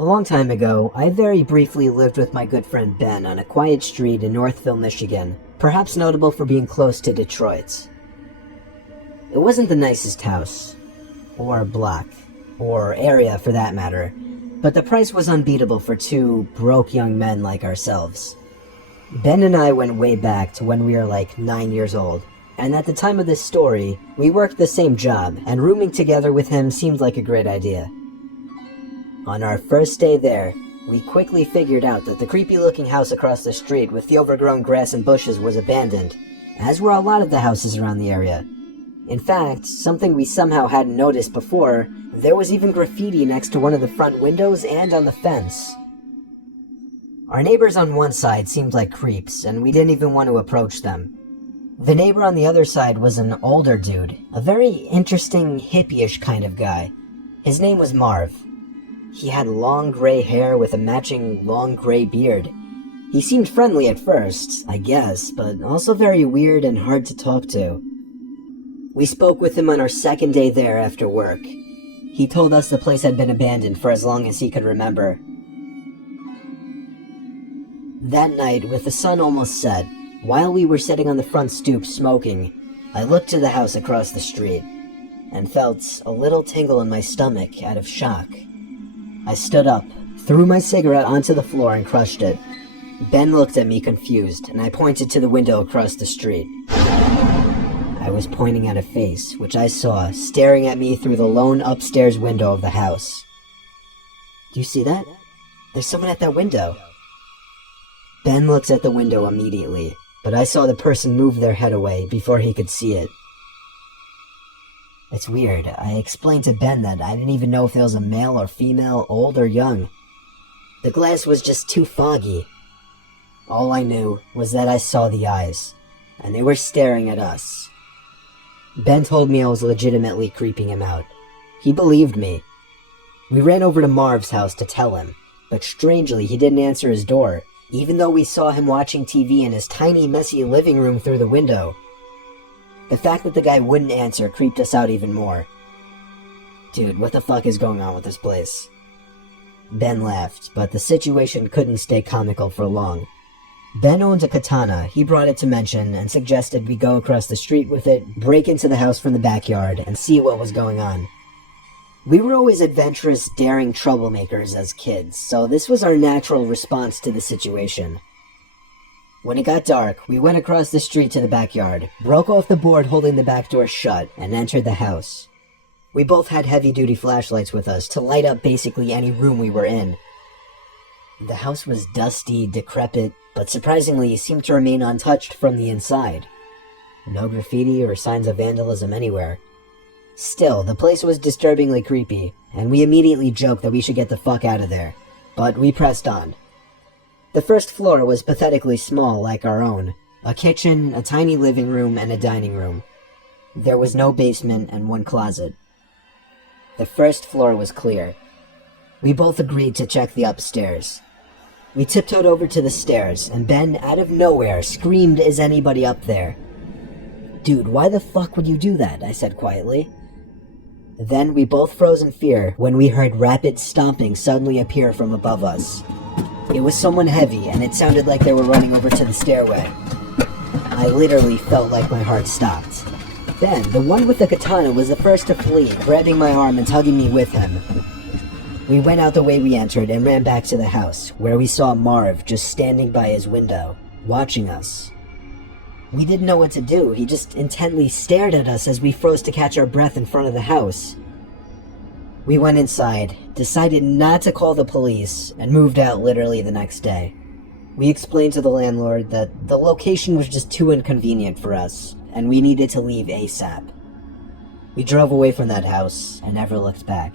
A long time ago, I very briefly lived with my good friend Ben on a quiet street in Northville, Michigan, perhaps notable for being close to Detroit. It wasn't the nicest house, or block, or area for that matter, but the price was unbeatable for two broke young men like ourselves. Ben and I went way back to when we were like 9 years old, and at the time of this story, we worked the same job, and rooming together with him seemed like a great idea. On our first day there, we quickly figured out that the creepy-looking house across the street with the overgrown grass and bushes was abandoned, as were a lot of the houses around the area. In fact, something we somehow hadn't noticed before, there was even graffiti next to one of the front windows and on the fence. Our neighbors on one side seemed like creeps, and we didn't even want to approach them. The neighbor on the other side was an older dude, a very interesting, hippie-ish kind of guy. His name was Marv. He had long gray hair with a matching long gray beard. He seemed friendly at first, I guess, but also very weird and hard to talk to. We spoke with him on our second day there after work. He told us the place had been abandoned for as long as he could remember. That night, with the sun almost set, while we were sitting on the front stoop smoking, I looked to the house across the street, and felt a little tingle in my stomach out of shock. I stood up, threw my cigarette onto the floor and crushed it. Ben looked at me confused, and I pointed to the window across the street. I was pointing at a face, which I saw staring at me through the lone upstairs window of the house. "Do you see that? There's someone at that window." Ben looked at the window immediately, but I saw the person move their head away before he could see it. It's weird. I explained to Ben that I didn't even know if it was a male or female, old or young. The glass was just too foggy. All I knew was that I saw the eyes, and they were staring at us. Ben told me I was legitimately creeping him out. He believed me. We ran over to Marv's house to tell him, but strangely he didn't answer his door, even though we saw him watching TV in his tiny, messy living room through the window. The fact that the guy wouldn't answer creeped us out even more. Dude, what the fuck is going on with this place? Ben laughed, but the situation couldn't stay comical for long. Ben owned a katana. He brought it to mention and suggested we go across the street with it, break into the house from the backyard, and see what was going on. We were always adventurous, daring troublemakers as kids, so this was our natural response to the situation. When it got dark, we went across the street to the backyard, broke off the board holding the back door shut, and entered the house. We both had heavy-duty flashlights with us to light up basically any room we were in. The house was dusty, decrepit, but surprisingly seemed to remain untouched from the inside. No graffiti or signs of vandalism anywhere. Still, the place was disturbingly creepy, and we immediately joked that we should get the fuck out of there. But we pressed on. The first floor was pathetically small like our own. A kitchen, a tiny living room, and a dining room. There was no basement and one closet. The first floor was clear. We both agreed to check the upstairs. We tiptoed over to the stairs, and Ben, out of nowhere, screamed, "Is anybody up there?" "Dude, why the fuck would you do that?" I said quietly. Then we both froze in fear when we heard rapid stomping suddenly appear from above us. It was someone heavy, and it sounded like they were running over to the stairway. I literally felt like my heart stopped. Ben, the one with the katana, was the first to flee, grabbing my arm and tugging me with him. We went out the way we entered and ran back to the house, where we saw Marv just standing by his window, watching us. We didn't know what to do. He just intently stared at us as we froze to catch our breath in front of the house. We went inside, decided not to call the police, and moved out literally the next day. We explained to the landlord that the location was just too inconvenient for us, and we needed to leave ASAP. We drove away from that house and never looked back.